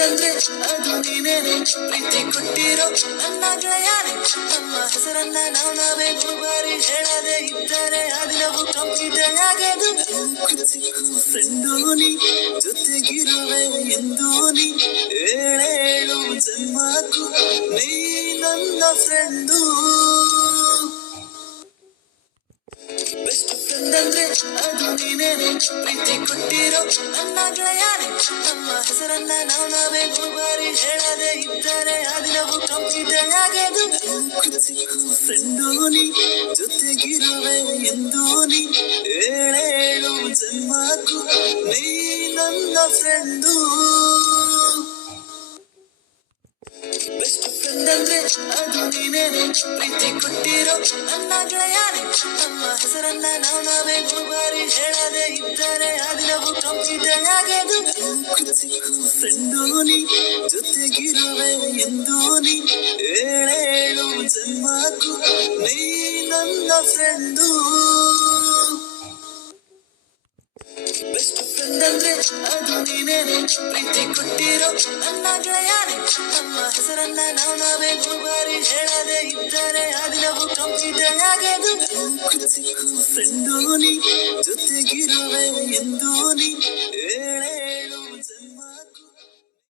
Friend ಅಂದ್ರೆ ಅದು ನೀನೇನೆ, ಪ್ರೀತಿ ಕೊಟ್ಟಿರೋ ನನ್ನ ಗೆಳೆಯಾನೆ. ನಮ್ಮ ಹೆಸರನ್ನ ನಾವೇ ಬಾರಿ ಹೇಳದೆ ಇದ್ದರೆ ಅದಿನವು ಕಂಪ್ಲೀಟ್ ಆಗದು. ಚಿಕ್ಕು ಫ್ರೆಂಡು ನೀ, ಜೊತೆಗಿರುವೆ ಎಂದು ನೀ, ಏಳೇಳು ಜನ್ಮಕ್ಕೂ ನೀ ನನ್ನ ಫ್ರೆಂಡು. ಬೆಸ್ಟ್ ಫ್ರೆಂಡ್ ಅಂದ್ರೆ ಅದು ನೀನೇನೆ, ಪ್ರೀತಿ ಕೊಟ್ಟಿರೋ ನನ್ನ ಗೆಳೆಯಾನೆ. ನಮ್ಮ ಹೆಸರನ್ನ ನಾವೇ ಬಾರಿ ಹೇಳದೆ ಇದ್ದರೆ ಅದಿನವು ಕಂಪ್ಲೀಟ್ ಆಗದು. ಚಿಕ್ಕು ಫ್ರೆಂಡು ನೀ, ಜೊತೆಗಿರುವೆ ಎಂದು ನೀ, ಏಳೇಳು ಜನ್ಮಕ್ಕೂ ನೀ ನನ್ನ ಫ್ರೆಂಡು. ಬೆಸ್ಟ್ ಫ್ರೆಂಡ್ ಅಂದ್ರೆ ಅದು ನೀನೇನೆ, ಪ್ರೀತಿ ಕೊಟ್ಟಿರೋ ನನ್ನ ಗೆಳೆಯಾನೆ. ನಮ್ಮ ಹೆಸರನ್ನ ನಾವೇ ಬಾರಿ ಹೇಳದೆ ಇದ್ದರೆ ಅದಿನವು ಕಂಪ್ಲೀಟ್ ಆಗದು. ಚಿಕ್ಕು ಫ್ರೆಂಡು ನೀ, ಜೊತೆಗಿರುವೆ ಎಂದು ನೀ, ಏಳೇಳು ಜನ್ಮಕ್ಕೂ ನೀ ನನ್ನ ಫ್ರೆಂಡು. ಬೆಸ್ಟ್ ಫ್ರೆಂಡ್ ಅಂದ್ರೆ ಅದು ನೀನೇನೆ, ಪ್ರೀತಿ ಕೊಟ್ಟಿರೋ ನನ್ನ ಗೆಳೆಯಾನೆ. ನಮ್ಮ ಹೆಸರನ್ನ ನಾವೇ ಬಾರಿ ಹೇಳದೆ ಇದ್ದರೆ ಅದಿನವು ಕಂಪ್ಲೀಟ್ ಆಗದು. ಚಿಕ್ಕು ಫ್ರೆಂಡು ನೀ, ಜೊತೆಗಿರುವೆ ಎಂದು ನೀ,